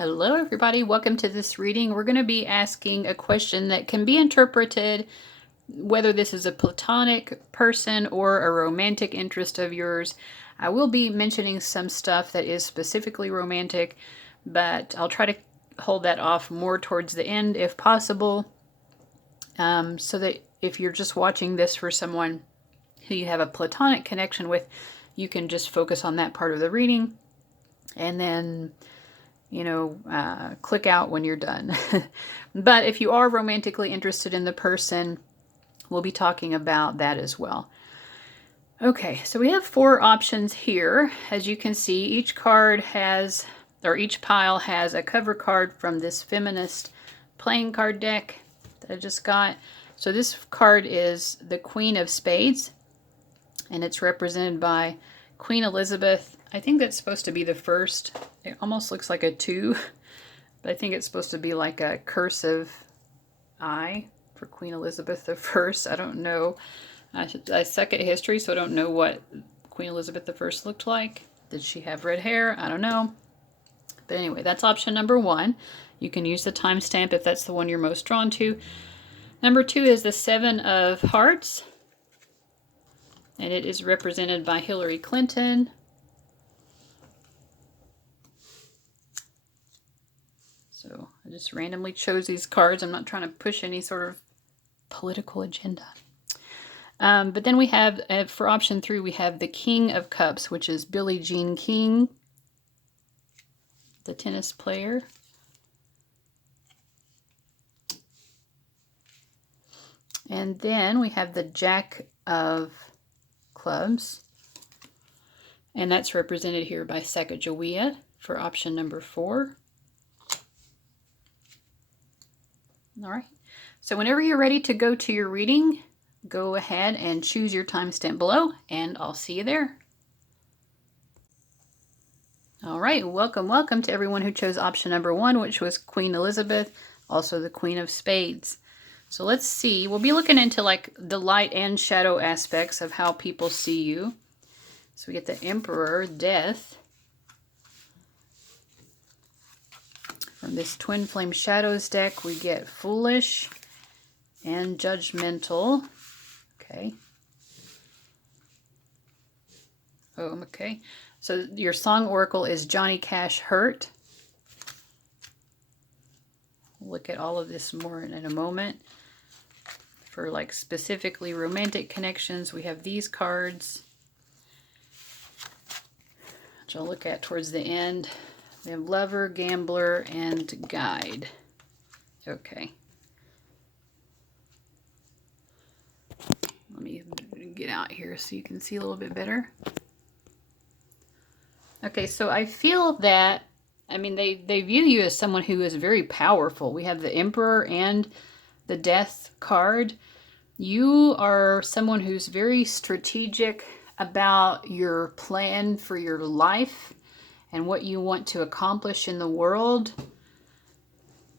Hello everybody, welcome to this reading. We're going to be asking a question that can be interpreted whether this is a platonic person or a romantic interest of yours. I will be mentioning some stuff that is specifically romantic, but I'll try to hold that off more towards the end if possible, so that if you're just watching this for someone who you have a platonic connection with, you can just focus on that part of the reading and then click out when you're done. But if you are romantically interested in the person, we'll be talking about that as well. Okay, so we have 4 options here. As you can see, each card has, or each pile has a cover card from this feminist playing card deck that I just got. So this card is the Queen of Spades, and it's represented by Queen Elizabeth. I think that's supposed to be the first. It almost looks like a 2, but I think it's supposed to be like a cursive I for Queen Elizabeth I. I don't know. I suck at history, so I don't know what Queen Elizabeth I looked like. Did she have red hair? I don't know. But anyway, that's option number 1. You can use the timestamp if that's the one you're most drawn to. Number 2 is the 7 of Hearts, and it is represented by Hillary Clinton. So I just randomly chose these cards. I'm not trying to push any sort of political agenda. But then we have, for option 3, we have the King of Cups, which is Billie Jean King, the tennis player. And then we have the Jack of Clubs, and that's represented here by Sacagawea for option number 4. All right, so whenever you're ready to go to your reading, go ahead and choose your timestamp below, and I'll see you there. All right, welcome to everyone who chose option number 1, which was Queen Elizabeth, also the Queen of Spades. So let's see, we'll be looking into like the light and shadow aspects of how people see you. So we get the Emperor, Death. From this Twin Flame Shadows deck, we get Foolish and Judgmental. Okay. Oh, okay. So your song oracle is Johnny Cash, Hurt. We'll look at all of this more in a moment. For like specifically romantic connections, we have these cards, which I'll look at towards the end. We have Lover, Gambler, and Guide. Okay. Let me get out here so you can see a little bit better. Okay, so I feel that, I mean, they view you as someone who is very powerful. We have the Emperor and the Death card. You are someone who's very strategic about your plan for your life and what you want to accomplish in the world.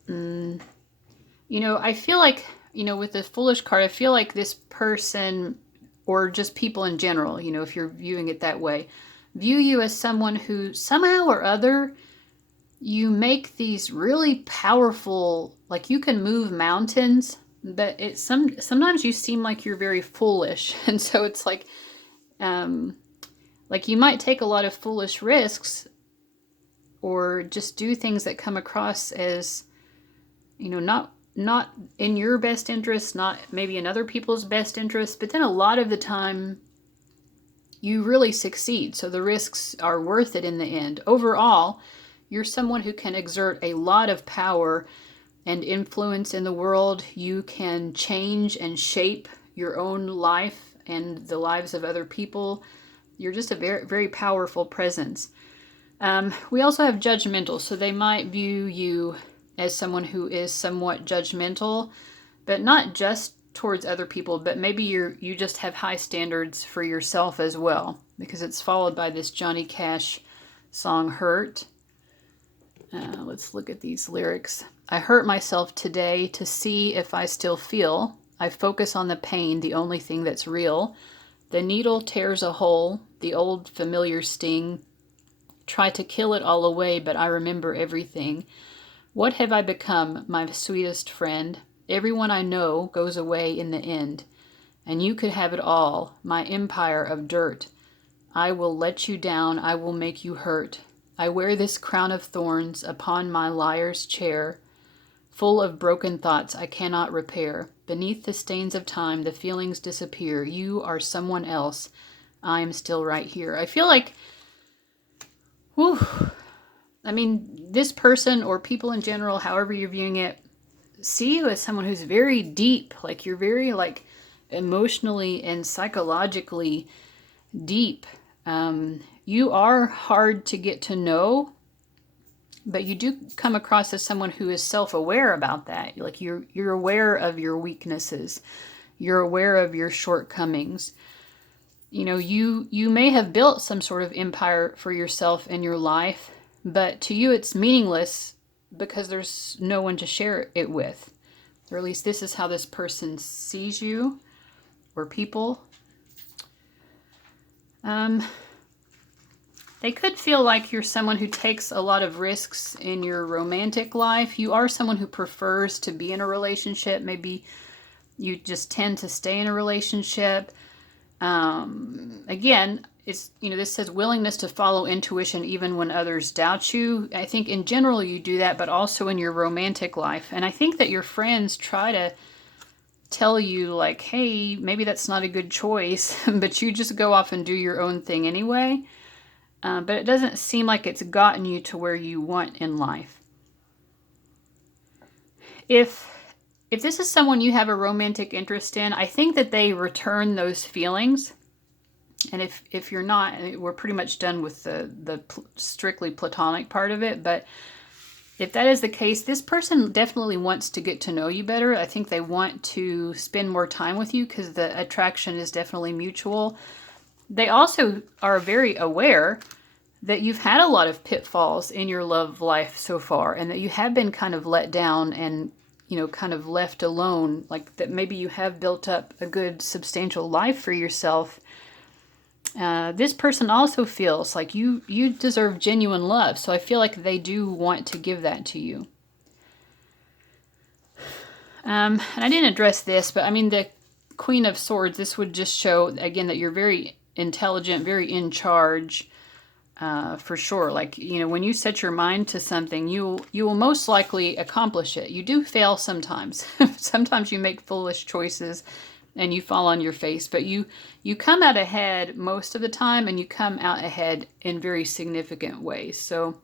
I feel like, with the Foolish card, I feel like this person, or just people in general, if you're viewing it that way, view you as someone who somehow or other, you make these really powerful, like you can move mountains, but sometimes you seem like you're very foolish. And so it's like you might take a lot of foolish risks, or just do things that come across as, not in your best interest, not maybe in other people's best interest, but then a lot of the time you really succeed. So the risks are worth it in the end. Overall, you're someone who can exert a lot of power and influence in the world. You can change and shape your own life and the lives of other people. You're just a very, very powerful presence. We also have Judgmental, so they might view you as someone who is somewhat judgmental, but not just towards other people, but maybe you just have high standards for yourself as well, because it's followed by this Johnny Cash song, Hurt. Let's look at these lyrics. I hurt myself today to see if I still feel. I focus on the pain, the only thing that's real. The needle tears a hole, the old familiar sting. try to kill it all away, but I remember everything. What have I become, my sweetest friend? Everyone I know goes away in the end. And you could have it all, my empire of dirt. I will let you down, I will make you hurt. I wear this crown of thorns upon my liar's chair, full of broken thoughts I cannot repair. Beneath the stains of time, the feelings disappear. You are someone else. I am still right here. I feel like, whew, I mean, this person or people in general, however you're viewing it, see you as someone who's very deep. Like, you're very, like, emotionally and psychologically deep. You are hard to get to know, but you do come across as someone who is self-aware about that. Like, you're aware of your weaknesses. You're aware of your shortcomings. You know, you may have built some sort of empire for yourself in your life, but to you it's meaningless because there's no one to share it with. Or at least this is how this person sees you, or people. They could feel like you're someone who takes a lot of risks in your romantic life. You are someone who prefers to be in a relationship. Maybe you just tend to stay in a relationship. Again, it's, you know, this says willingness to follow intuition even when others doubt you. I think in general you do that, but also in your romantic life. And I think that your friends try to tell you, like, hey, maybe that's not a good choice, but you just go off and do your own thing anyway. But it doesn't seem like it's gotten you to where you want in life. If this is someone you have a romantic interest in, I think that they return those feelings. And if you're not, we're pretty much done with the strictly platonic part of it. But if that is the case, this person definitely wants to get to know you better. I think they want to spend more time with you because the attraction is definitely mutual. They also are very aware that you've had a lot of pitfalls in your love life so far, and that you have been kind of let down and, you know, kind of left alone, like that maybe you have built up a good substantial life for yourself. This person also feels like you deserve genuine love, so I feel like they do want to give that to you. And I didn't address this, but I mean, the Queen of Swords, this would just show, again, that you're very intelligent, very in charge, for sure. Like, you know, when you set your mind to something, you will most likely accomplish it. You do fail sometimes. Sometimes you make foolish choices and you fall on your face, but you come out ahead most of the time, and you come out ahead in very significant ways. So,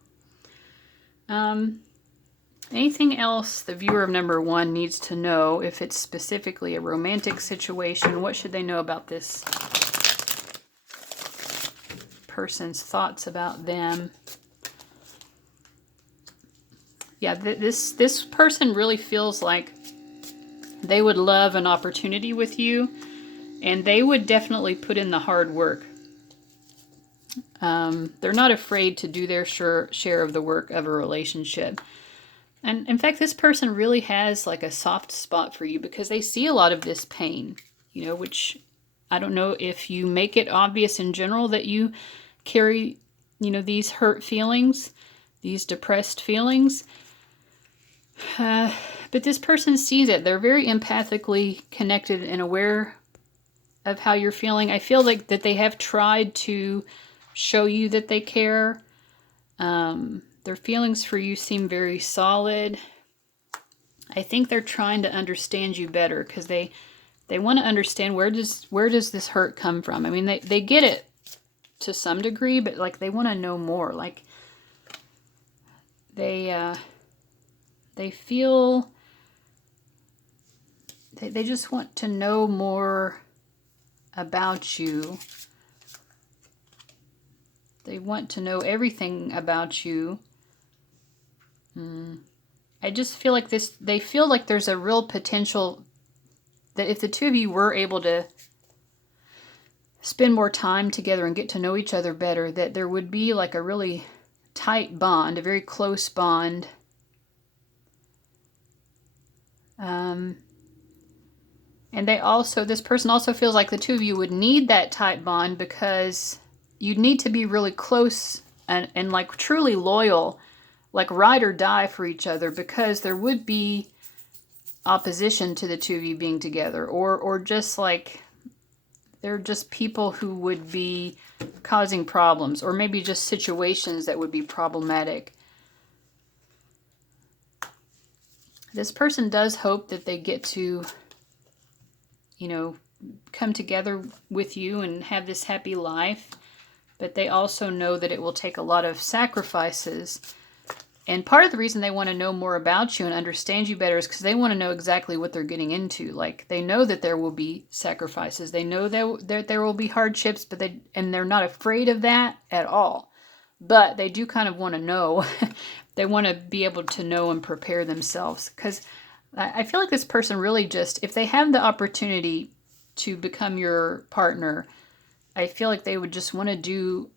anything else the viewer of number 1 needs to know? If it's specifically a romantic situation, what should they know about this person's thoughts about them? Yeah, this person really feels like they would love an opportunity with you, and they would definitely put in the hard work. They're not afraid to do their share of the work of a relationship. And in fact, this person really has like a soft spot for you because they see a lot of this pain, you know, which I don't know if you make it obvious in general that you carry, you know, these hurt feelings, these depressed feelings. But this person sees it. They're very empathically connected and aware of how you're feeling. I feel like that they have tried to show you that they care. Their feelings for you seem very solid. I think they're trying to understand you better because they want to understand where does this hurt come from. I mean, they get it to some degree, but like they want to know more. Like they feel they just want to know more about you. They want to know everything about you. I just feel like they feel like there's a real potential that if the two of you were able to spend more time together and get to know each other better, that there would be like a really tight bond, a very close bond. And this person also feels like the two of you would need that tight bond because you'd need to be really close and like truly loyal, like ride or die for each other, because there would be opposition to the two of you being together, or just like they're just people who would be causing problems, or maybe just situations that would be problematic. This person does hope that they get to, you know, come together with you and have this happy life, but they also know that it will take a lot of sacrifices. And part of the reason they want to know more about you and understand you better is because they want to know exactly what they're getting into. Like, they know that there will be sacrifices. They know that there will be hardships, but they're not afraid of that at all. But they do kind of want to know. They want to be able to know and prepare themselves. Because I feel like this person really just, if they have the opportunity to become your partner, I feel like they would just want to do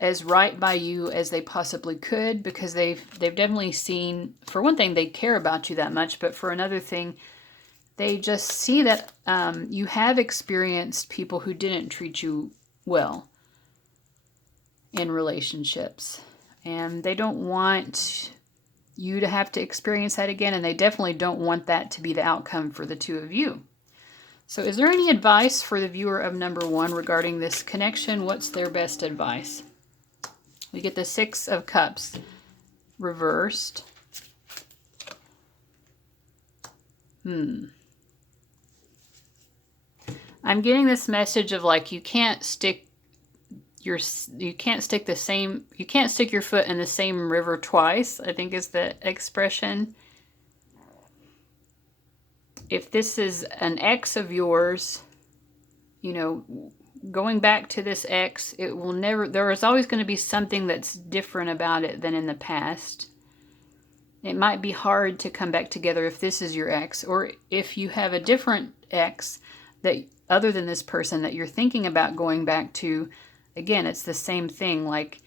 as right by you as they possibly could, because they've definitely seen, for one thing, they care about you that much, but for another thing, they just see that you have experienced people who didn't treat you well in relationships, and they don't want you to have to experience that again, and they definitely don't want that to be the outcome for the two of you. So is there any advice for the viewer of number 1 regarding this connection? What's their best advice? We get the 6 of Cups reversed. I'm getting this message of like, you can't stick your foot in the same river twice, I think is the expression. If this is an ex of yours, you know, going back to this ex, it will never, there is always going to be something that's different about it than in the past. It might be hard to come back together if this is your ex, or if you have a different ex that other than this person that you're thinking about going back to. Again, it's the same thing. Like,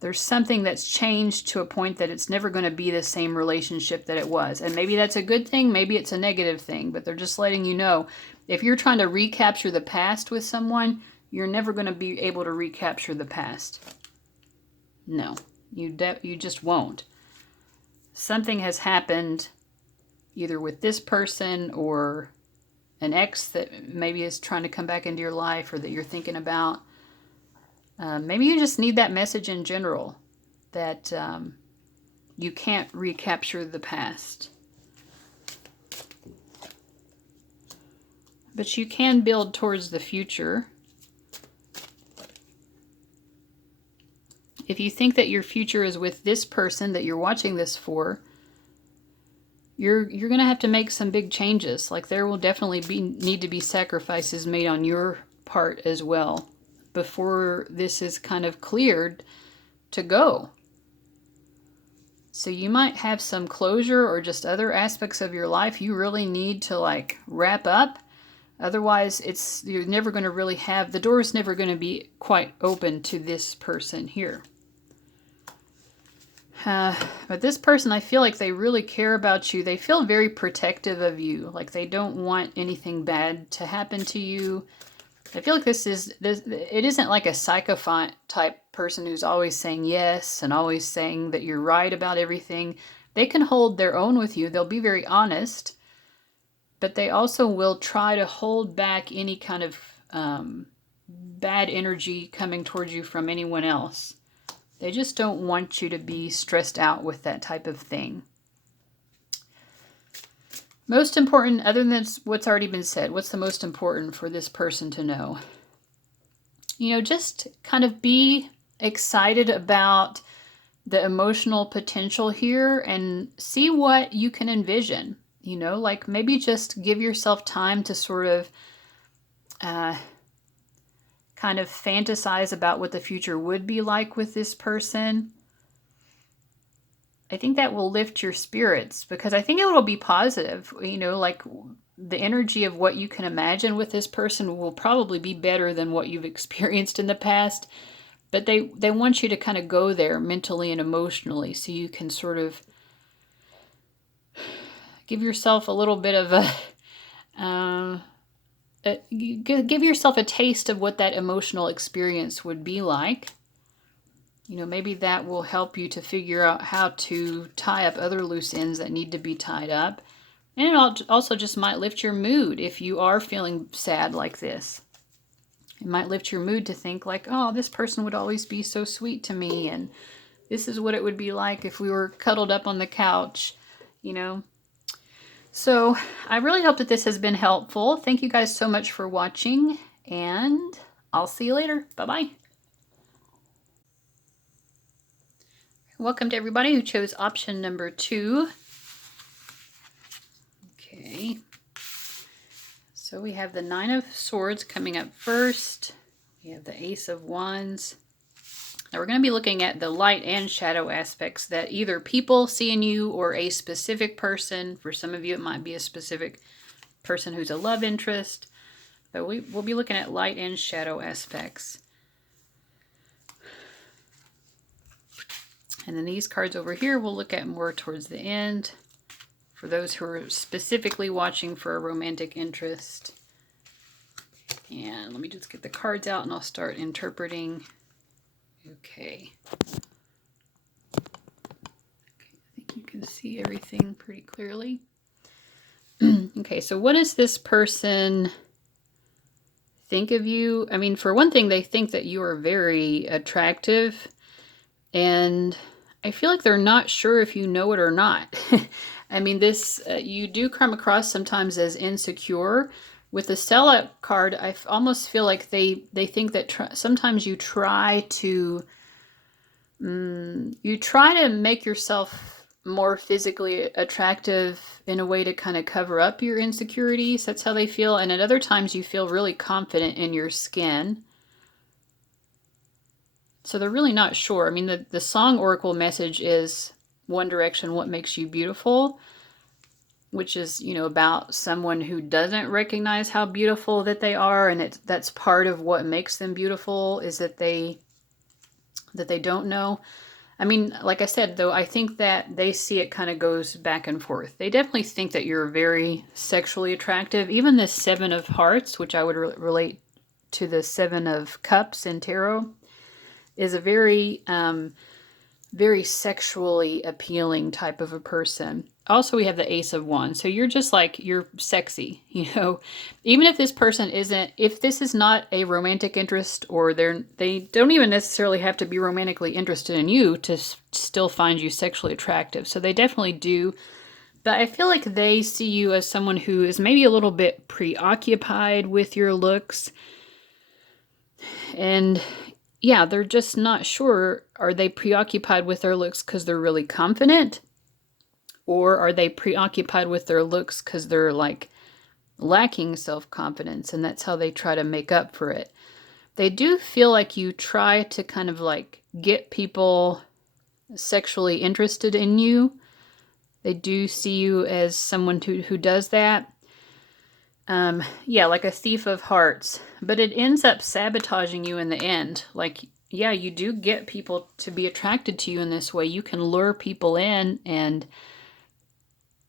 there's something that's changed to a point that it's never going to be the same relationship that it was. And maybe that's a good thing, maybe it's a negative thing, but they're just letting you know, if you're trying to recapture the past with someone, you're never going to be able to recapture the past. No, you just won't. Something has happened either with this person or an ex that maybe is trying to come back into your life, or that you're thinking about. Maybe you just need that message in general, that you can't recapture the past. But you can build towards the future. If you think that your future is with this person that you're watching this for, you're going to have to make some big changes. Like, there will definitely need to be sacrifices made on your part as well before this is kind of cleared to go. So you might have some closure, or just other aspects of your life you really need to like wrap up. Otherwise, you're never going to really have, the door's never going to be quite open to this person here. But this person, I feel like they really care about you. They feel very protective of you. Like, they don't want anything bad to happen to you. I feel like it isn't like a sycophant type person who's always saying yes and always saying that you're right about everything. They can hold their own with you. They'll be very honest, but they also will try to hold back any kind of bad energy coming towards you from anyone else. They just don't want you to be stressed out with that type of thing. Most important, other than what's already been said, what's the most important for this person to know? You know, just kind of be excited about the emotional potential here and see what you can envision. You know, like, maybe just give yourself time to sort of kind of fantasize about what the future would be like with this person. I think that will lift your spirits, because I think it will be positive. You know, like, the energy of what you can imagine with this person will probably be better than what you've experienced in the past. But they want you to kind of go there mentally and emotionally, so you can sort of give yourself a little bit of give yourself a taste of what that emotional experience would be like. You know, maybe that will help you to figure out how to tie up other loose ends that need to be tied up. And it also just might lift your mood if you are feeling sad like this. It might lift your mood to think like, oh, this person would always be so sweet to me, and this is what it would be like if we were cuddled up on the couch, you know. So I really hope that this has been helpful. Thank you guys so much for watching, and I'll see you later. Bye-bye. Welcome to everybody who chose option number 2. Okay. So we have the 9 of Swords coming up first. We have the Ace of Wands. Now we're going to be looking at the light and shadow aspects that either people see in you or a specific person. For some of you, it might be a specific person who's a love interest. But we'll be looking at light and shadow aspects. And then these cards over here we'll look at more towards the end for those who are specifically watching for a romantic interest. And let me just get the cards out and I'll start interpreting. Okay. I think you can see everything pretty clearly. Okay, so what does this person think of you? I mean, for one thing, they think that you are very attractive, and I feel like they're not sure if you know it or not. I mean, this you do come across sometimes as insecure. With the Stella card, I almost feel like they think that sometimes you try to make yourself more physically attractive in a way to kind of cover up your insecurities. That's how they feel. And at other times you feel really confident in your skin. So they're really not sure. I mean, the Song Oracle message is One Direction, what makes you beautiful, which is, you know, about someone who doesn't recognize how beautiful that they are. And that's part of what makes them beautiful, is that they don't know. I mean, like I said, though, I think that they see it kind of goes back and forth. They definitely think that you're very sexually attractive. Even the 7 of Hearts, which I would relate to the 7 of Cups in Tarot, is a very, very sexually appealing type of a person. Also, we have the Ace of Wands. So you're just like, you're sexy, you know. Even if this person isn't, if this is not a romantic interest, or they don't even necessarily have to be romantically interested in you to still find you sexually attractive. So they definitely do. But I feel like they see you as someone who is maybe a little bit preoccupied with your looks. And yeah, they're just not sure. Are they preoccupied with their looks because they're really confident? Or are they preoccupied with their looks because they're like lacking self-confidence, and that's how they try to make up for it? They do feel like you try to kind of like get people sexually interested in you. They do see you as someone who does that. Yeah, like a Thief of Hearts. But it ends up sabotaging you in the end. Like, yeah, you do get people to be attracted to you in this way. You can lure people in,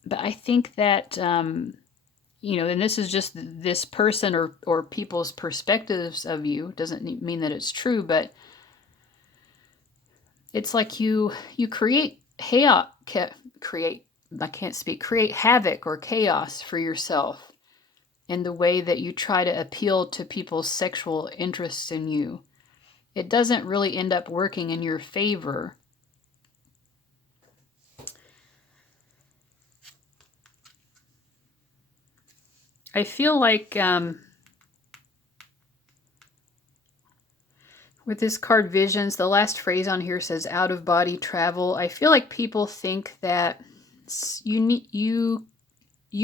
but I think that, you know, and this is just this person or people's perspectives of you. Doesn't mean that it's true, but it's like you create create havoc or chaos for yourself in the way that you try to appeal to people's sexual interests in you. It doesn't really end up working in your favor. I feel like with this card Visions, the last phrase on here says out of body travel. I feel like people think that you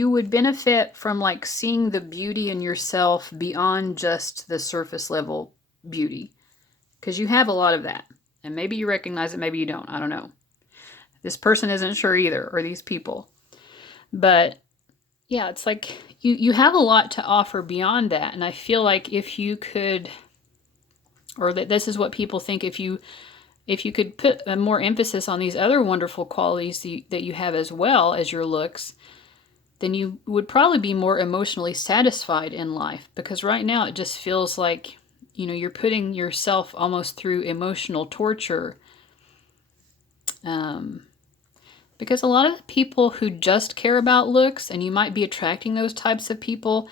would benefit from like seeing the beauty in yourself beyond just the surface level beauty, because you have a lot of that, and maybe you recognize it, maybe you don't. I don't know. This person isn't sure either, or these people. But yeah, it's like you have a lot to offer beyond that. And I feel like if you could, or that this is what people think, if you could put a more emphasis on these other wonderful qualities that you have as well as your looks, then you would probably be more emotionally satisfied in life. Because right now it just feels like, you're putting yourself almost through emotional torture. Because a lot of the people who just care about looks, and you might be attracting those types of people,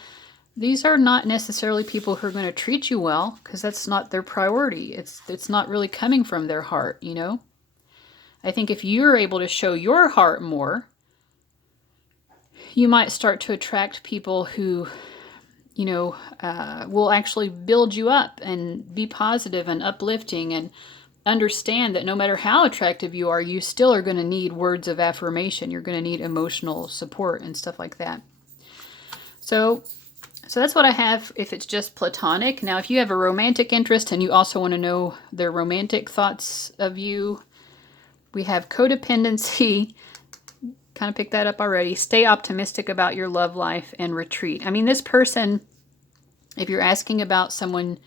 these are not necessarily people who are going to treat you well, because that's not their priority. It's not really coming from their heart, I think if you're able to show your heart more, you might start to attract people who, will actually build you up and be positive and uplifting, and understand that no matter how attractive you are, you still are going to need words of affirmation. You're going to need emotional support and stuff like that. So that's what I have if it's just platonic. Now, if you have a romantic interest and you also want to know their romantic thoughts of you, we have codependency. Kind of picked that up already. Stay optimistic about your love life and retreat. I mean, this person, if you're asking about someone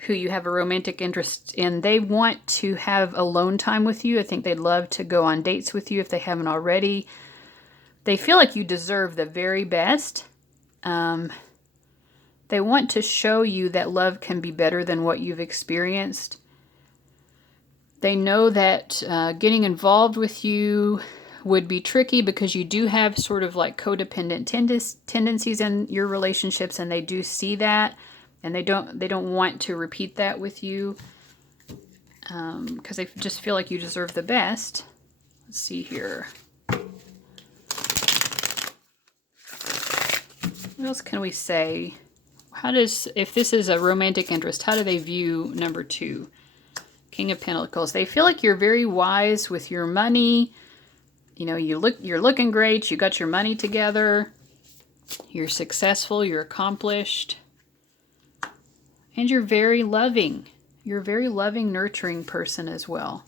who you have a romantic interest in, they want to have alone time with you. I think they'd love to go on dates with you if they haven't already. They feel like you deserve the very best. They want to show you that love can be better than what you've experienced. They know that getting involved with you would be tricky because you do have sort of like codependent tendencies in your relationships, and they do see that, and they don't want to repeat that with you because they just feel like you deserve the best. Let's see here. What else can we say? If this is a romantic interest, how do they view number 2? King of Pentacles. They feel like you're very wise with your money. You're looking great. You got your money together. You're successful. You're accomplished. And you're very loving. You're a very loving, nurturing person as well.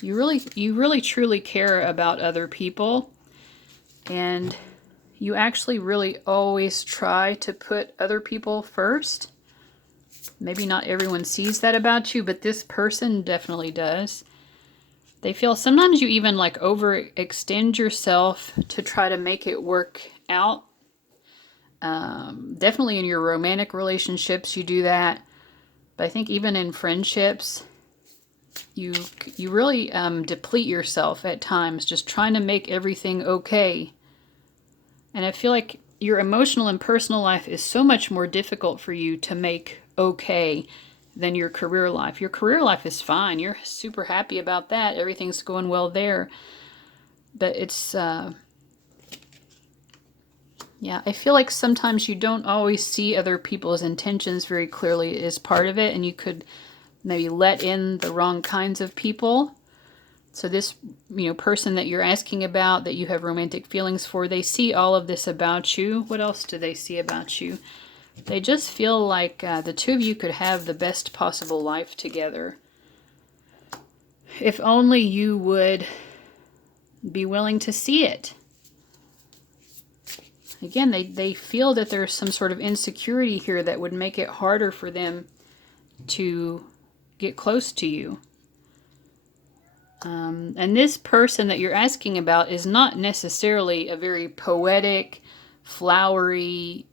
You really truly care about other people. And you actually really always try to put other people first. Maybe not everyone sees that about you, but this person definitely does. They feel sometimes you even like overextend yourself to try to make it work out. Definitely in your romantic relationships, you do that. But I think even in friendships, you really deplete yourself at times, just trying to make everything okay. And I feel like your emotional and personal life is so much more difficult for you to make okay than your career life. Your career life is fine. You're super happy about that. Everything's going well there. But it's, I feel like sometimes you don't always see other people's intentions very clearly as part of it, and you could maybe let in the wrong kinds of people. So this, person that you're asking about, that you have romantic feelings for, they see all of this about you. What else do they see about you? They just feel like the two of you could have the best possible life together. If only you would be willing to see it. Again, they feel that there's some sort of insecurity here that would make it harder for them to get close to you. And this person that you're asking about is not necessarily a very poetic, flowery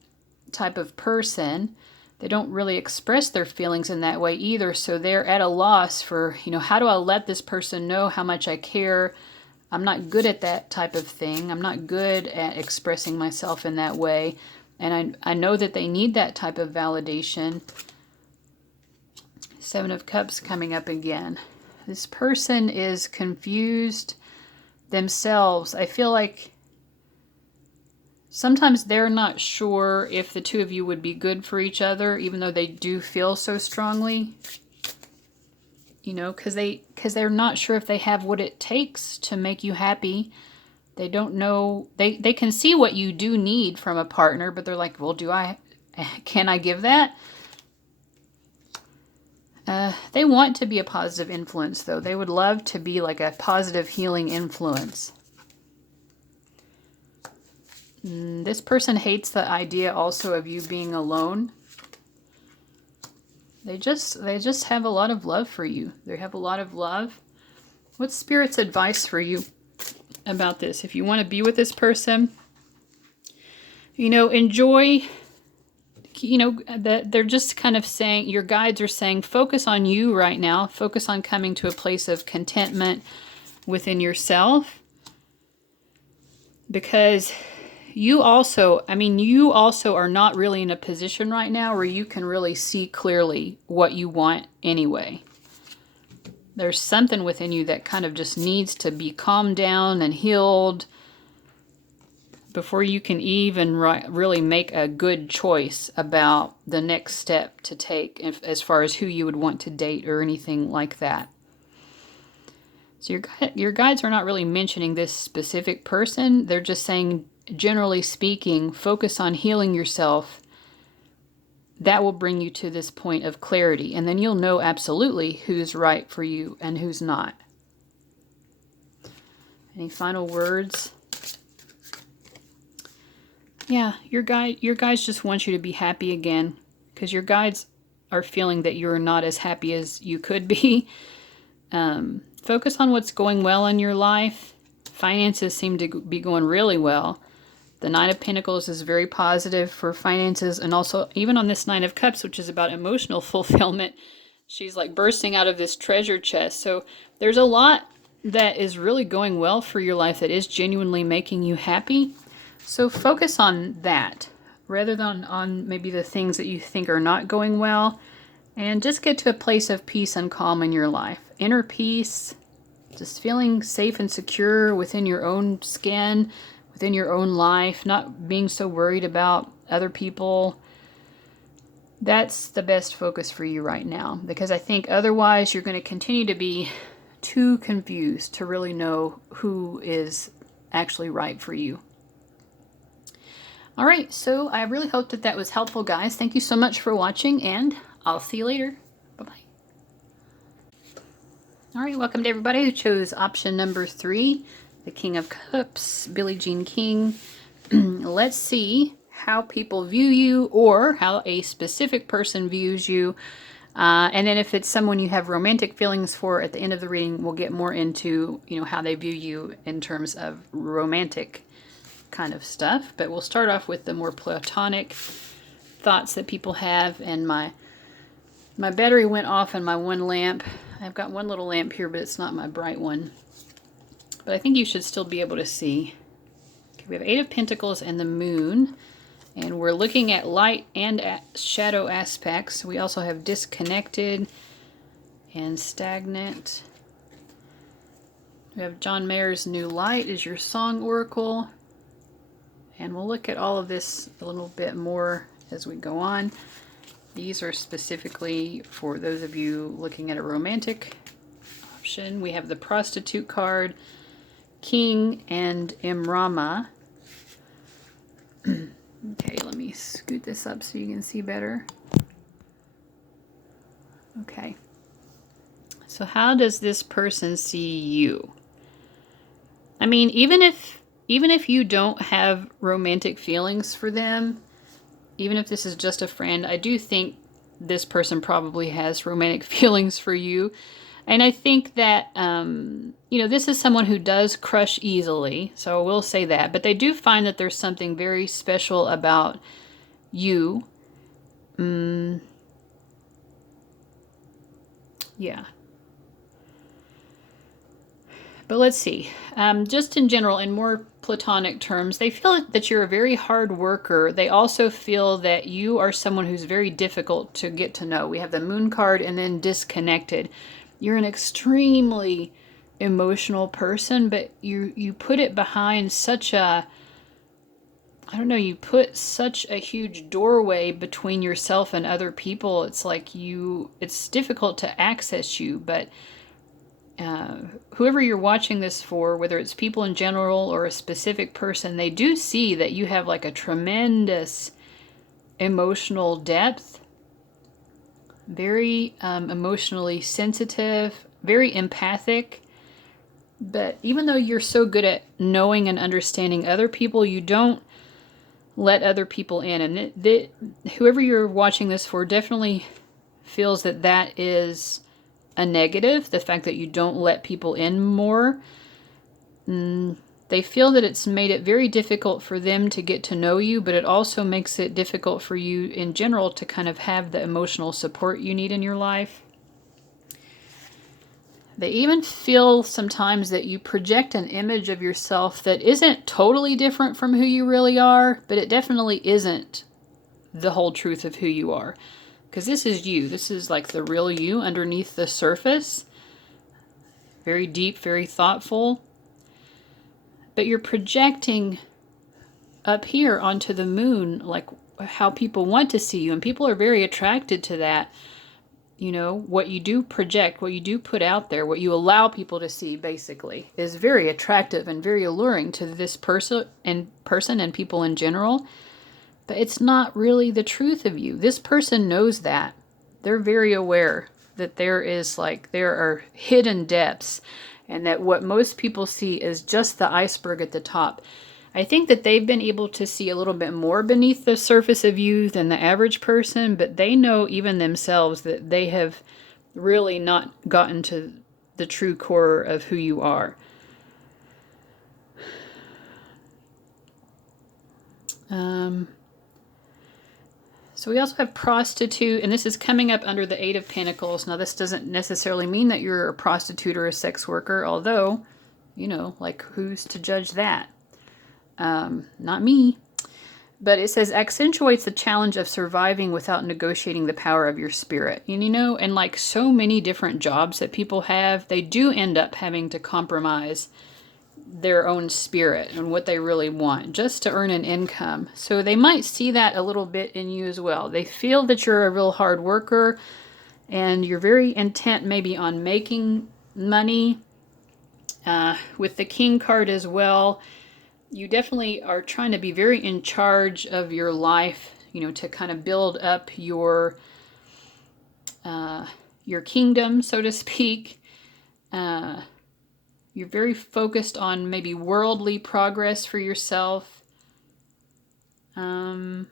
type of person. They don't really express their feelings in that way either. So they're at a loss for, how do I let this person know how much I care? I'm not good at that type of thing. I'm not good at expressing myself in that way. And I know that they need that type of validation. 7 of Cups coming up again. This person is confused themselves. I feel like sometimes they're not sure if the two of you would be good for each other, even though they do feel so strongly. Because they're not sure if they have what it takes to make you happy. They don't know. They can see what you do need from a partner, but they're like, well, can I give that? They want to be a positive influence, though. They would love to be like a positive healing influence. This person hates the idea also of you being alone. They just have a lot of love for you. They have a lot of love. What's Spirit's advice for you about this? If you want to be with this person, enjoy, that they're just kind of saying, your guides are saying, focus on you right now. Focus on coming to a place of contentment within yourself. Because you also are not really in a position right now where you can really see clearly what you want anyway. There's something within you that kind of just needs to be calmed down and healed before you can even really make a good choice about the next step to take as far as who you would want to date or anything like that. So your guides are not really mentioning this specific person. They're just saying, generally speaking, focus on healing yourself. That will bring you to this point of clarity. And then you'll know absolutely who's right for you and who's not. Any final words? Yeah, your guides just want you to be happy again, because your guides are feeling that you're not as happy as you could be. Focus on what's going well in your life. Finances seem to be going really well. The Nine of Pentacles is very positive for finances, and also even on this Nine of Cups, which is about emotional fulfillment, she's like bursting out of this treasure chest. So there's a lot that is really going well for your life that is genuinely making you happy. So focus on that rather than on maybe the things that you think are not going well, and just get to a place of peace and calm in your life. Inner peace, just feeling safe and secure within your own skin, within your own life, not being so worried about other people. That's the best focus for you right now, because I think otherwise you're going to continue to be too confused to really know who is actually right for you. All right, so I really hope that that was helpful, guys. Thank you so much for watching, and I'll see you later. Bye-bye. All right, welcome to everybody who chose option number 3, the King of Cups, Billie Jean King. Let's see how people view you, or how a specific person views you. And then if it's someone you have romantic feelings for, at the end of the reading, we'll get more into, how they view you in terms of romantic kind of stuff. But we'll start off with the more platonic thoughts that people have. And my battery went off on my one lamp. I've got one little lamp here, but it's not my bright one. But I think you should still be able to see. Okay, we have 8 of Pentacles and the Moon. And we're looking at light and shadow aspects. We also have disconnected and stagnant. We have John Mayer's New Light is your song oracle. And we'll look at all of this a little bit more as we go on. These are specifically for those of you looking at a romantic option. We have the Prostitute card, King, and Imrama. Okay, let me scoot this up so you can see better. Okay. So how does this person see you? I mean, even if you don't have romantic feelings for them, even if this is just a friend, I do think this person probably has romantic feelings for you. And I think that, this is someone who does crush easily, so I will say that. But they do find that there's something very special about you. Yeah. But let's see. Just in general, in more platonic terms, they feel that you're a very hard worker. They also feel that you are someone who's very difficult to get to know. We have the Moon card and then disconnected. You're an extremely emotional person, but you put it behind such a, you put such a huge doorway between yourself and other people. It's like it's difficult to access you, but whoever you're watching this for, whether it's people in general or a specific person, they do see that you have like a tremendous emotional depth, very emotionally sensitive, very empathic. But even though you're so good at knowing and understanding other people, you don't let other people in. And whoever you're watching this for definitely feels that that is a negative, the fact that you don't let people in more. They feel that it's made it very difficult for them to get to know you, but it also makes it difficult for you in general to kind of have the emotional support you need in your life. They even feel sometimes that you project an image of yourself that isn't totally different from who you really are, but it definitely isn't the whole truth of who you are. Because this is you. This is like the real you underneath the surface. Very deep, very thoughtful. But you're projecting up here onto the moon like how people want to see you. And people are very attracted to that. You know, what you do project, what you do put out there, what you allow people to see, basically, is very attractive and very alluring to this person and people in general. But it's not really the truth of you. This person knows that. They're very aware that there are hidden depths, and that what most people see is just the iceberg at the top. I think that they've been able to see a little bit more beneath the surface of you than the average person, but they know even themselves that they have really not gotten to the true core of who you are. So we also have prostitute, and this is coming up under the Eight of Pentacles. Now, this doesn't necessarily mean that you're a prostitute or a sex worker, although, you know, like, who's to judge that? Not me. But it says accentuates the challenge of surviving without negotiating the power of your spirit. And you know, and like so many different jobs that people have, they do end up having to compromise their own spirit and what they really want just to earn an income. So they might see that a little bit in you as well. They feel that you're a real hard worker and you're very intent maybe on making money. With the King card as well, you definitely are trying to be very in charge of your life, you know, to kind of build up your kingdom, so to speak. You're very focused on maybe worldly progress for yourself. And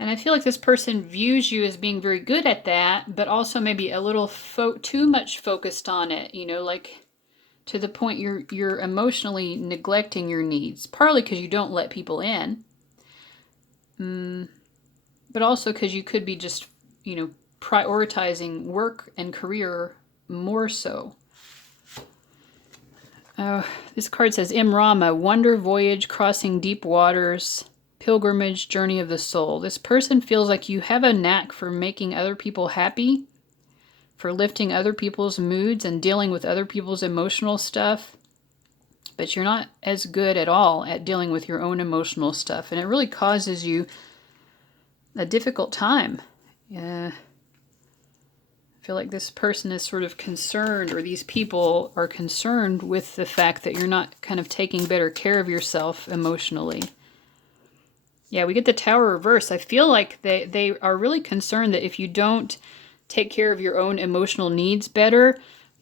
I feel like this person views you as being very good at that, but also maybe a little too much focused on it, you know, like to the point you're emotionally neglecting your needs, partly because you don't let people in, but also because you could be just, you know, prioritizing work and career more so. This card says Imrama, wonder voyage, crossing deep waters, pilgrimage, journey of the soul. This person feels like you have a knack for making other people happy, for lifting other people's moods and dealing with other people's emotional stuff, but you're not as good at all at dealing with your own emotional stuff, and it really causes you a difficult time. I feel like this person is sort of concerned, or these people are concerned with the fact that you're not kind of taking better care of yourself emotionally. Yeah, we get the Tower reverse. I feel like they are really concerned that if you don't take care of your own emotional needs better,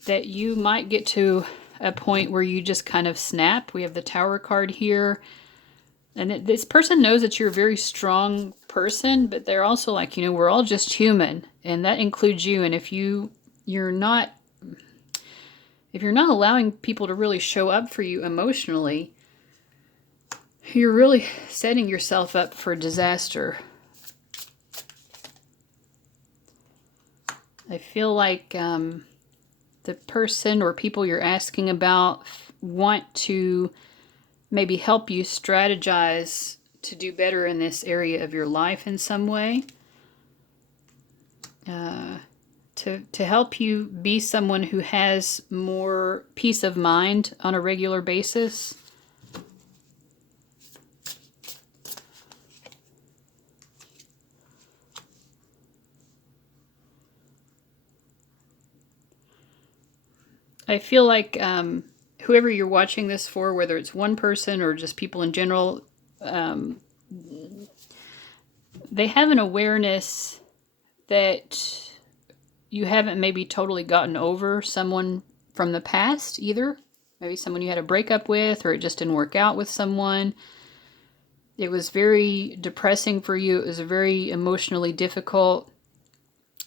that you might get to a point where you just kind of snap. We have the Tower card here. And this person knows that you're a very strong person, but they're also like, you know, we're all just human, and that includes you. And if you're not allowing people to really show up for you emotionally, you're really setting yourself up for disaster. I feel like the person or people you're asking about want to maybe help you strategize to do better in this area of your life in some way. To help you be someone who has more peace of mind on a regular basis. I feel like whoever you're watching this for, whether it's one person or just people in general, they have an awareness that you haven't maybe totally gotten over someone from the past either. Maybe someone you had a breakup with, or it just didn't work out with someone. It was very depressing for you. It was very emotionally difficult.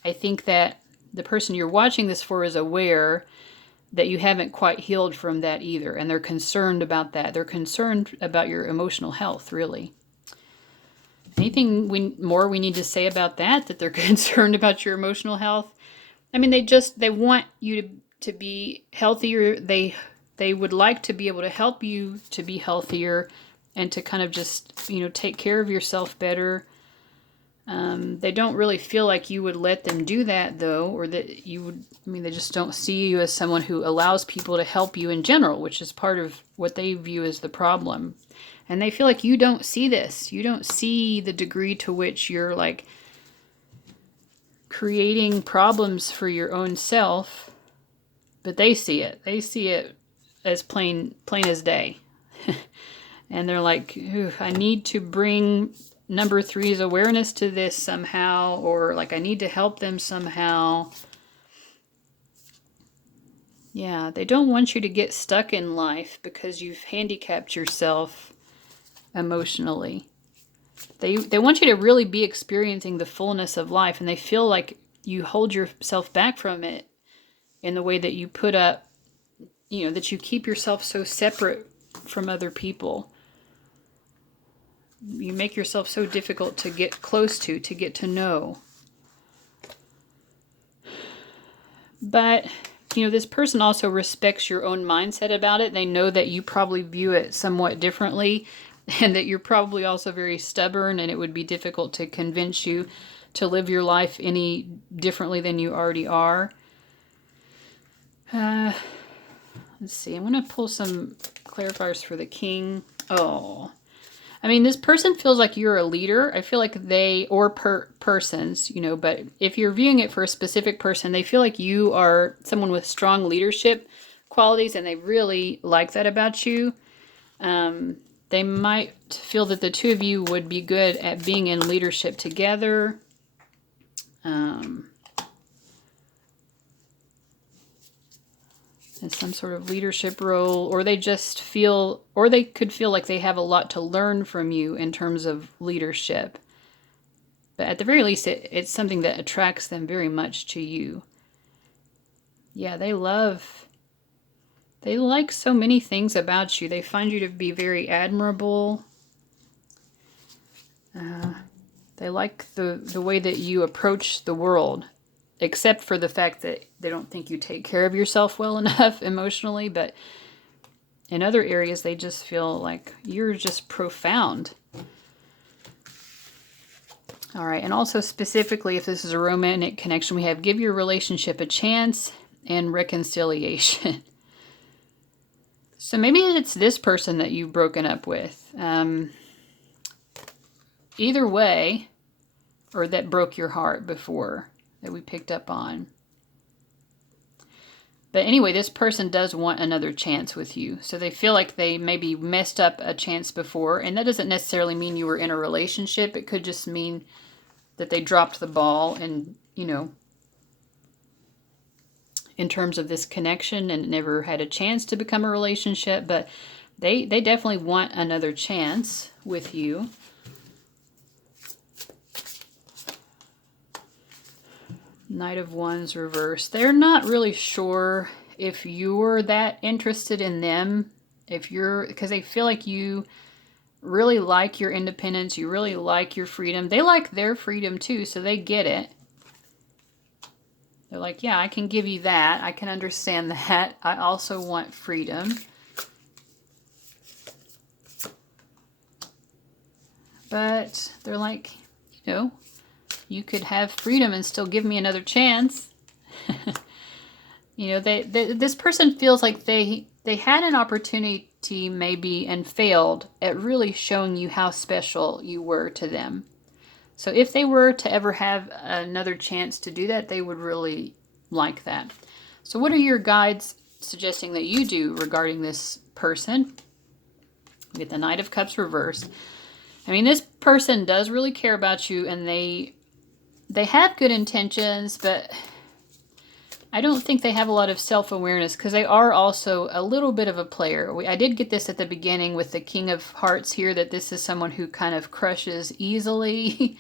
I think that the person you're watching this for is aware, that you haven't quite healed from that either. And they're concerned about that. They're concerned about your emotional health, really. Anything more we need to say about that, that they're concerned about your emotional health? I mean, they want you to be healthier. They would like to be able to help you to be healthier and to kind of just, take care of yourself better. They don't really feel like you would let them do that, though, or that you would, they just don't see you as someone who allows people to help you in general, which is part of what they view as the problem. And they feel like you don't see this. You don't see the degree to which you're like creating problems for your own self, but they see it. They see it as plain as day. And they're like, I need to bring number 3's awareness to this somehow, or like I need to help them somehow. Yeah, they don't want you to get stuck in life because you've handicapped yourself emotionally. They want you to really be experiencing the fullness of life, and they feel like you hold yourself back from it in the way that you put up, that you keep yourself so separate from other people. You make yourself so difficult to get close to get to know. But, this person also respects your own mindset about it. They know that you probably view it somewhat differently, and that you're probably also very stubborn, and it would be difficult to convince you to live your life any differently than you already are. Let's see. I'm going to pull some clarifiers for the king. Oh, this person feels like you're a leader. I feel like persons, but if you're viewing it for a specific person, they feel like you are someone with strong leadership qualities, and they really like that about you. They might feel that the two of you would be good at being in leadership together. In some sort of leadership role, or they could feel like they have a lot to learn from you in terms of leadership. But at the very least, it's something that attracts them very much to you. Yeah, they like so many things about you. They find you to be very admirable. They like the way that you approach the world, except for the fact that they don't think you take care of yourself well enough emotionally. But in other areas, they just feel like you're just profound. All right, and also specifically, if this is a romantic connection, we have give your relationship a chance and reconciliation. So maybe it's this person that you've broken up with. Either way, or that broke your heart before, that we picked up on. But anyway, this person does want another chance with you. So they feel like they maybe messed up a chance before. And that doesn't necessarily mean you were in a relationship. It could just mean that they dropped the ball and, in terms of this connection, and never had a chance to become a relationship. But they definitely want another chance with you. Knight of Wands reversed. They're not really sure if you're that interested in them, because they feel like you really like your independence, you really like your freedom. They like their freedom too, so they get it. They're like, yeah, I can give you that. I can understand that. I also want freedom. But they're like, you could have freedom and still give me another chance. This person feels like they had an opportunity maybe and failed at really showing you how special you were to them. So if they were to ever have another chance to do that, they would really like that. So what are your guides suggesting that you do regarding this person? We get the Knight of Cups reversed. This person does really care about you, and they have good intentions, but I don't think they have a lot of self-awareness, because they are also a little bit of a player. I did get this at the beginning with the King of Hearts here, that this is someone who kind of crushes easily.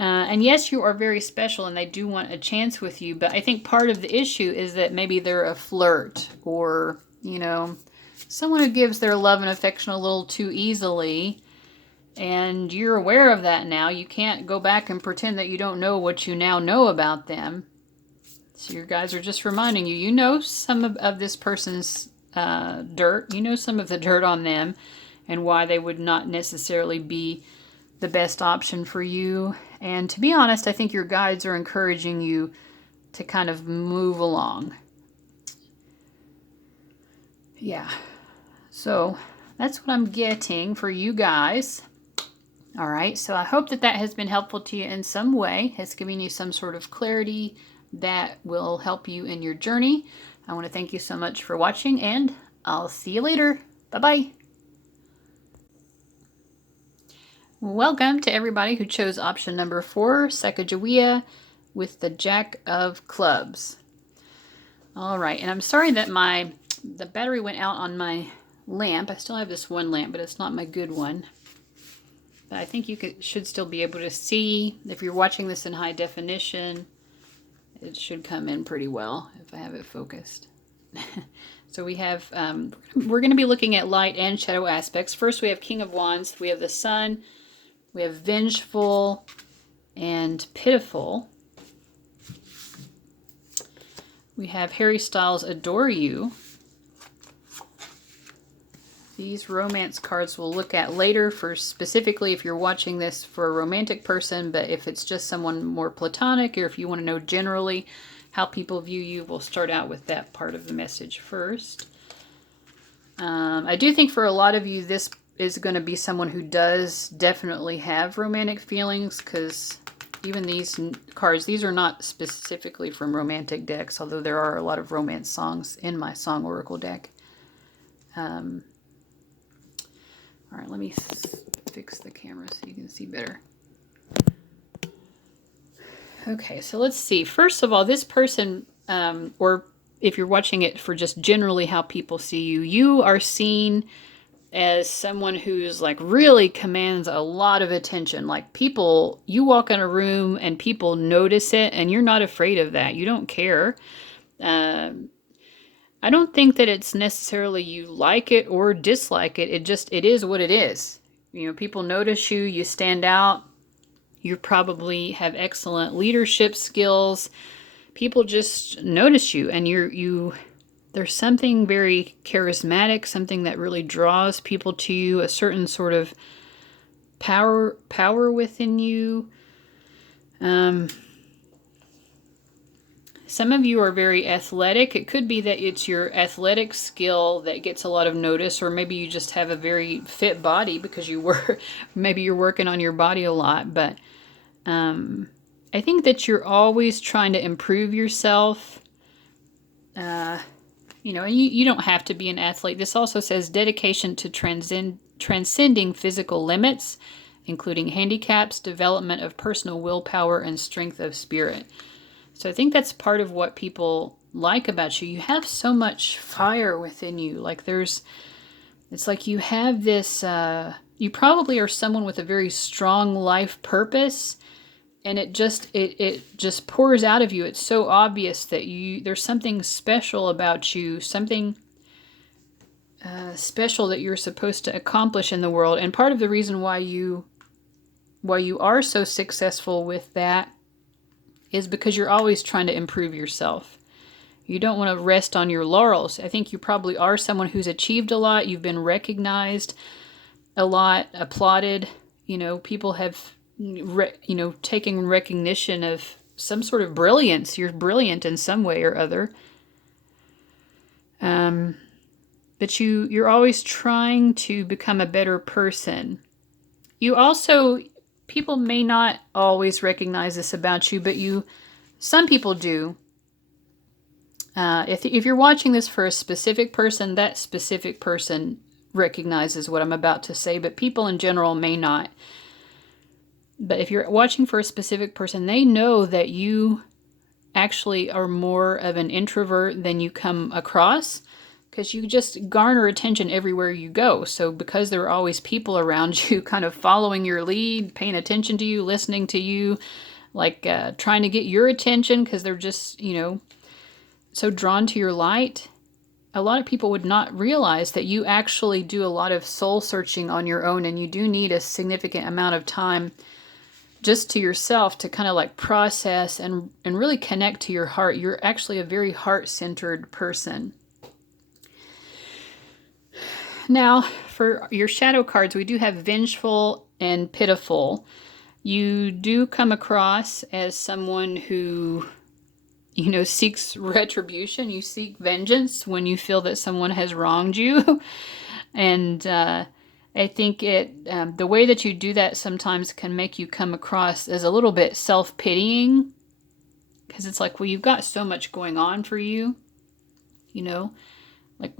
And yes, you are very special and they do want a chance with you, but I think part of the issue is that maybe they're a flirt or, someone who gives their love and affection a little too easily. And you're aware of that now. You can't go back and pretend that you don't know what you now know about them. So your guys are just reminding you, you know some of this person's dirt. You know some of the dirt on them and why they would not necessarily be the best option for you. And to be honest, I think your guides are encouraging you to kind of move along. Yeah. So that's what I'm getting for you guys. All right. So I hope that has been helpful to you in some way. It's giving you some sort of clarity that will help you in your journey. I want to thank you so much for watching, and I'll see you later. Bye-bye. Welcome to everybody who chose option number 4, Sacagawea, with the Jack of Clubs. All right, and I'm sorry that the battery went out on my lamp. I still have this one lamp, but it's not my good one. But I think you should still be able to see. If you're watching this in high definition, it should come in pretty well if I have it focused. So we have, we're going to be looking at light and shadow aspects. First, we have King of Wands. We have the Sun. We have Vengeful and Pitiful. We have Harry Styles, Adore You. These romance cards we'll look at later for specifically if you're watching this for a romantic person, but if it's just someone more platonic, or if you want to know generally how people view you, we'll start out with that part of the message first. I do think for a lot of you, this is going to be someone who does definitely have romantic feelings, because even these cards, these are not specifically from romantic decks, although there are a lot of romance songs in my Song Oracle deck. All right, let me fix the camera so you can see better. Okay, so let's see. First of all, this person, or if you're watching it for just generally how people see you, you are seen as someone who's like really commands a lot of attention. Like people, you walk in a room and people notice it and you're not afraid of that. You don't care. I don't think that it's necessarily you like it or dislike it. It is what it is. People notice you, you stand out. You probably have excellent leadership skills. People just notice you, and there's something very charismatic, something that really draws people to you, a certain sort of power within you. Some of you are very athletic. It could be that it's your athletic skill that gets a lot of notice, or maybe you just have a very fit body because maybe you're working on your body a lot. But I think that you're always trying to improve yourself. And you don't have to be an athlete. This also says dedication to transcending physical limits, including handicaps, development of personal willpower, and strength of spirit. So I think that's part of what people like about you. You have so much fire within you. Like it's like you have this, you probably are someone with a very strong life purpose, and it just pours out of you. It's so obvious that there's something special about you, something special that you're supposed to accomplish in the world. And part of the reason why you are so successful with that is because you're always trying to improve yourself. You don't want to rest on your laurels. I think you probably are someone who's achieved a lot. You've been recognized a lot, applauded. People have, taken recognition of some sort of brilliance. You're brilliant in some way or other. But you're always trying to become a better person. You also, people may not always recognize this about you, but some people do. If you're watching this for a specific person, that specific person recognizes what I'm about to say, but people in general may not. But if you're watching for a specific person, they know that you actually are more of an introvert than you come across. because you just garner attention everywhere you go. So because there are always people around you kind of following your lead, paying attention to you, listening to you, like trying to get your attention because they're just, so drawn to your light, a lot of people would not realize that you actually do a lot of soul searching on your own, and you do need a significant amount of time just to yourself to kind of like process and really connect to your heart. You're actually a very heart-centered person. Now, for your shadow cards, we do have vengeful and pitiful. You do come across as someone who, seeks retribution. You seek vengeance when you feel that someone has wronged you. And I think the way that you do that sometimes can make you come across as a little bit self-pitying. Because it's like, well, you've got so much going on for you, Like,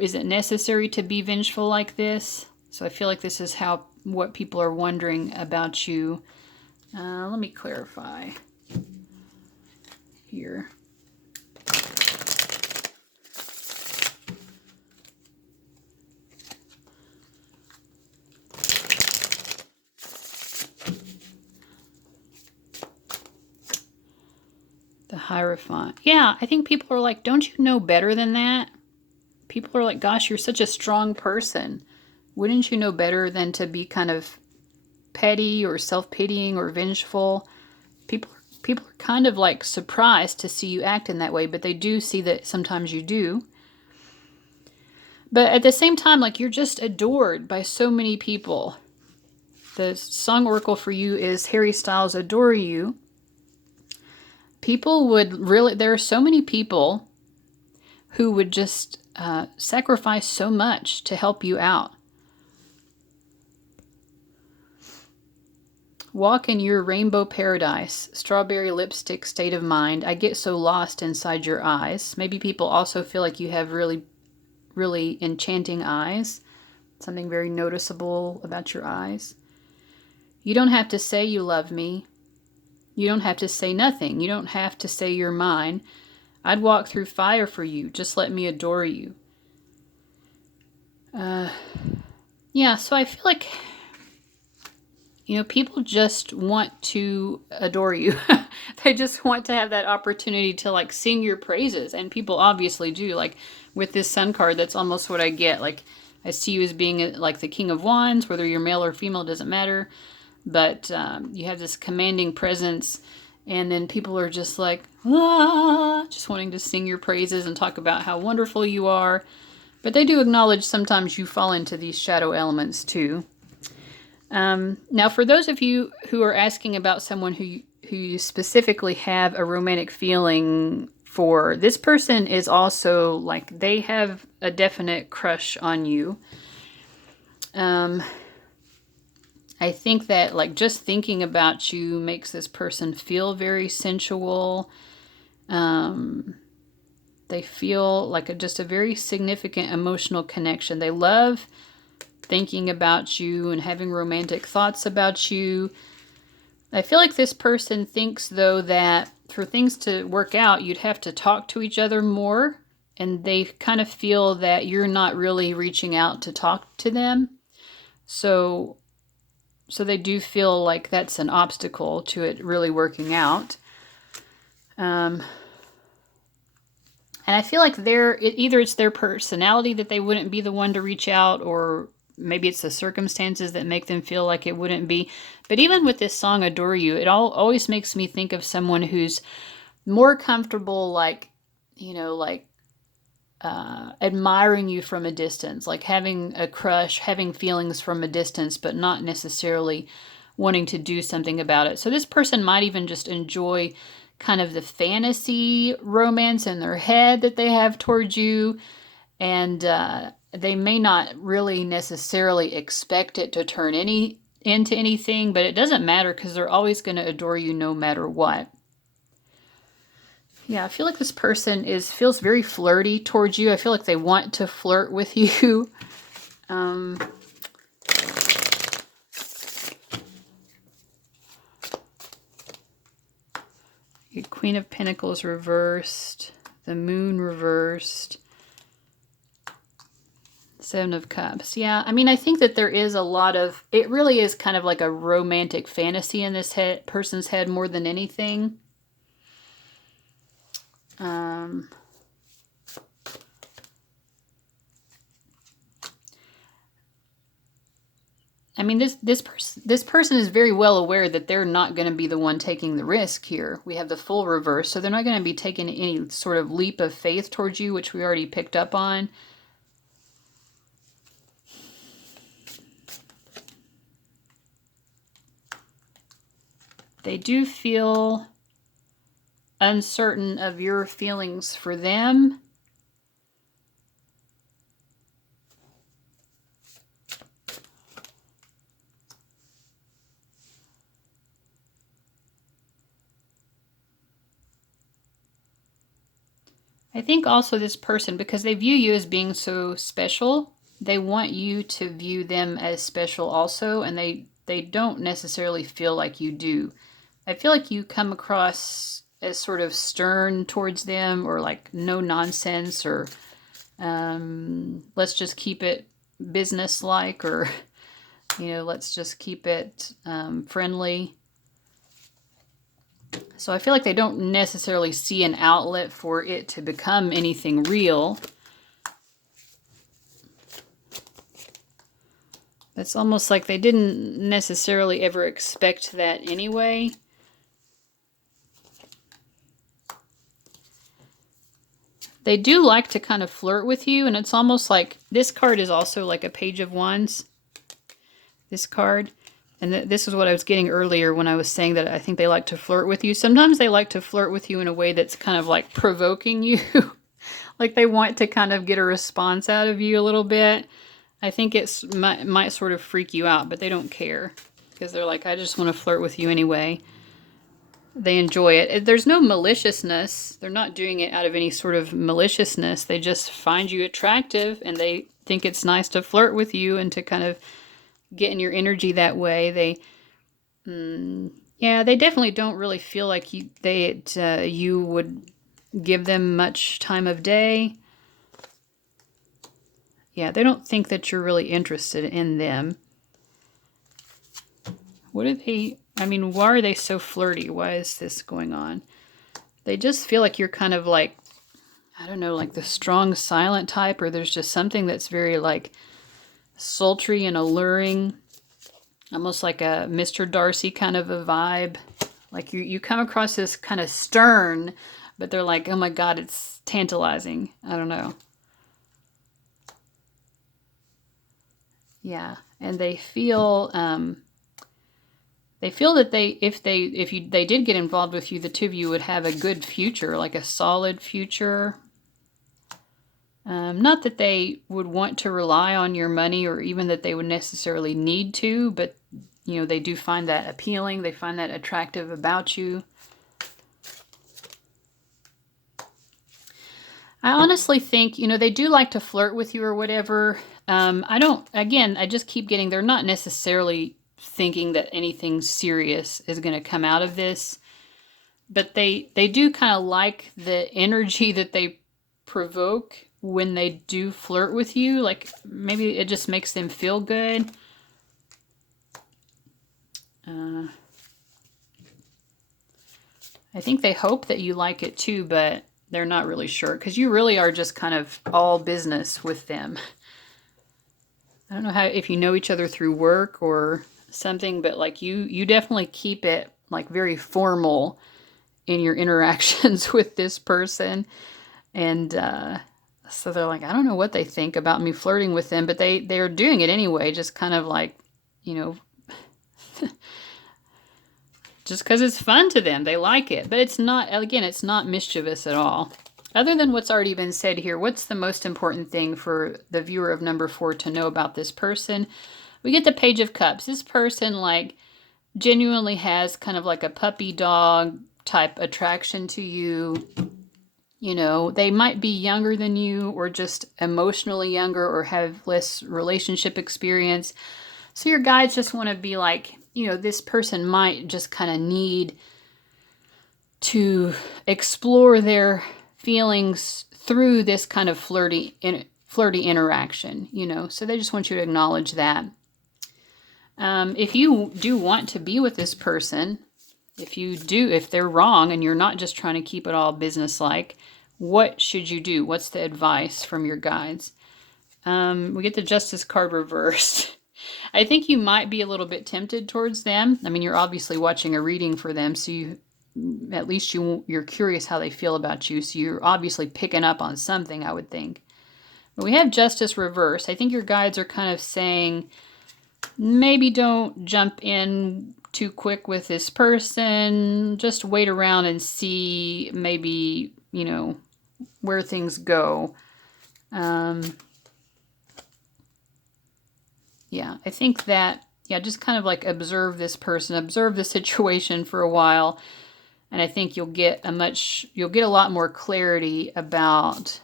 is it necessary to be vengeful like this? So I feel like this is what people are wondering about you. Let me clarify here. The Hierophant. Yeah, I think people are like, don't you know better than that? People are like, gosh, you're such a strong person. Wouldn't you know better than to be kind of petty or self-pitying or vengeful? People are kind of like surprised to see you act in that way, but they do see that sometimes you do. But at the same time, like, you're just adored by so many people. The song oracle for you is Harry Styles Adore You. People would really, there are so many people who would just sacrifice so much to help you out. Walk in your rainbow paradise, strawberry lipstick state of mind. I get so lost inside your eyes. Maybe people also feel like you have really, really enchanting eyes. Something very noticeable about your eyes. You don't have to say you love me. You don't have to say nothing. You don't have to say you're mine. I'd walk through fire for you. Just let me adore you. Yeah, so I feel like, people just want to adore you. They just want to have that opportunity to like sing your praises. And people obviously do. Like with this Sun card, that's almost what I get. Like I see you as being like the King of Wands, whether you're male or female, doesn't matter. But you have this commanding presence. And then people are just like, just wanting to sing your praises and talk about how wonderful you are. But they do acknowledge sometimes you fall into these shadow elements too. Now, for those of you who are asking about someone who you specifically have a romantic feeling for, this person is also like, they have a definite crush on you. I think that like just thinking about you makes this person feel very sensual. They feel like just a very significant emotional connection. They love thinking about you and having romantic thoughts about you. I feel like this person thinks, though, that for things to work out, you'd have to talk to each other more. And they kind of feel that you're not really reaching out to talk to them. So they do feel like that's an obstacle to it really working out. And I feel like either it's their personality that they wouldn't be the one to reach out, or maybe it's the circumstances that make them feel like it wouldn't be. But even with this song, Adore You, it always makes me think of someone who's more comfortable, like, admiring you from a distance, like having a crush, having feelings from a distance, but not necessarily wanting to do something about it. So this person might even just enjoy kind of the fantasy romance in their head that they have towards you. And they may not really necessarily expect it to turn into anything, but it doesn't matter because they're always going to adore you no matter what. Yeah, I feel like this person feels very flirty towards you. I feel like they want to flirt with you. Queen of Pentacles reversed, the Moon reversed. Seven of Cups. Yeah, I mean, I think that there is a lot of, it really is kind of like a romantic fantasy in this person's head more than anything. I mean, this person is very well aware that they're not going to be the one taking the risk here. We have the full reverse, so they're not going to be taking any sort of leap of faith towards you, which we already picked up on. They do feel uncertain of your feelings for them. I think also this person, because they view you as being so special, they want you to view them as special also, and they don't necessarily feel like you do. I feel like you come across as sort of stern towards them, or like no nonsense, or let's just keep it business-like, or, you know, let's just keep it friendly. So I feel like they don't necessarily see an outlet for it to become anything real. It's almost like they didn't necessarily ever expect that anyway. They do like to kind of flirt with you, and it's almost like this card is also like a Page of Wands. This card. And this is what I was getting earlier when I was saying that I think they like to flirt with you. Sometimes they like to flirt with you in a way that's kind of like provoking you. Like they want to kind of get a response out of you a little bit. I think it might sort of freak you out, but they don't care. Because they're like, I just want to flirt with you anyway. They enjoy it. There's no maliciousness. They're not doing it out of any sort of maliciousness. They just find you attractive, and they think it's nice to flirt with you and to kind of getting your energy that way. Yeah, they definitely don't really feel like you would give them much time of day. Yeah, they don't think that you're really interested in them. What are they, I mean, why are they so flirty? Why is this going on? They just feel like you're kind of like, I don't know, like the strong silent type, or there's just something that's very like sultry and alluring. Almost like a Mr. Darcy kind of a vibe. Like you come across as kind of stern, but they're like, oh my God, it's tantalizing. I don't know. Yeah, and they feel that if they did get involved with you, the two of you would have a good future, like a solid future. Not that they would want to rely on your money, or even that they would necessarily need to, but you know, they do find that appealing. They find that attractive about you. I honestly think, you know, they do like to flirt with you or whatever. I just keep getting, they're not necessarily thinking that anything serious is going to come out of this. But they do kind of like the energy that they provoke when they do flirt with you. Like maybe it just makes them feel good. I think they hope that you like it too, but they're not really sure, because you really are just kind of all business with them. I don't know if you know each other through work or something, but like you definitely keep it like very formal in your interactions with this person. And so they're like, I don't know what they think about me flirting with them, but they're doing it anyway, just kind of like, you know, just because it's fun to them. They like it. But it's not, again, it's not mischievous at all. Other than what's already been said here, what's the most important thing for the viewer of number 4 to know about this person? We get the Page of Cups. This person, like, genuinely has kind of like a puppy dog type attraction to you. You know, they might be younger than you, or just emotionally younger, or have less relationship experience. So your guides just want to be like, you know, this person might just kind of need to explore their feelings through this kind of flirty flirty interaction, so they just want you to acknowledge that. If you do want to be with this person, if they're wrong and you're not just trying to keep it all business-like, what should you do? What's the advice from your guides? We get the Justice card reversed. I think you might be a little bit tempted towards them. I mean, you're obviously watching a reading for them, so you're curious how they feel about you, so you're obviously picking up on something, I would think. But we have Justice reversed. I think your guides are kind of saying, maybe don't jump in too quick with this person. Just wait around and see maybe, where things go. Yeah, I think that, just kind of like observe this person, observe the situation for a while, and I think you'll get a lot more clarity about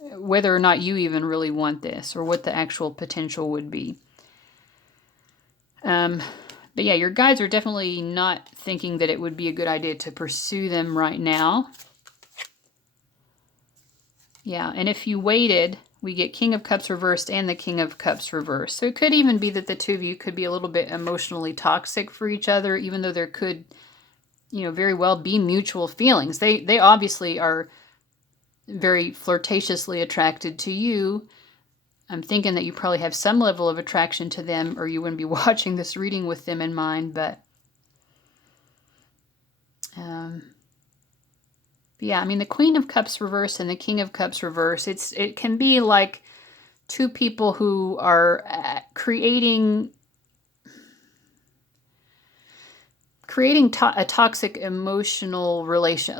whether or not you even really want this or what the actual potential would be. But yeah, your guides are definitely not thinking that it would be a good idea to pursue them right now. Yeah, and if you waited, we get King of Cups reversed and the King of Cups reversed. So it could even be that the two of you could be a little bit emotionally toxic for each other, even though there could, very well be mutual feelings. They obviously are very flirtatiously attracted to you. I'm thinking that you probably have some level of attraction to them, or you wouldn't be watching this reading with them in mind. But yeah, I mean, the Queen of Cups reversed and the King of Cups reversed, it can be like two people who are creating a toxic emotional relationship.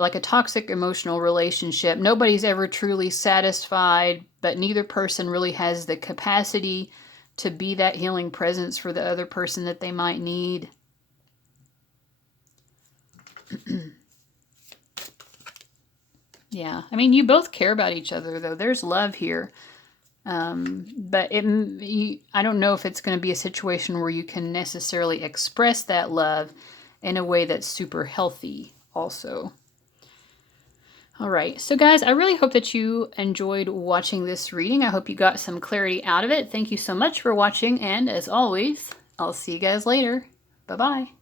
Nobody's ever truly satisfied, but neither person really has the capacity to be that healing presence for the other person that they might need. Yeah, I mean, you both care about each other, though. There's love here. But I don't know if it's going to be a situation where you can necessarily express that love in a way that's super healthy also. All right, so guys, I really hope that you enjoyed watching this reading. I hope you got some clarity out of it. Thank you so much for watching, and as always, I'll see you guys later. Bye-bye.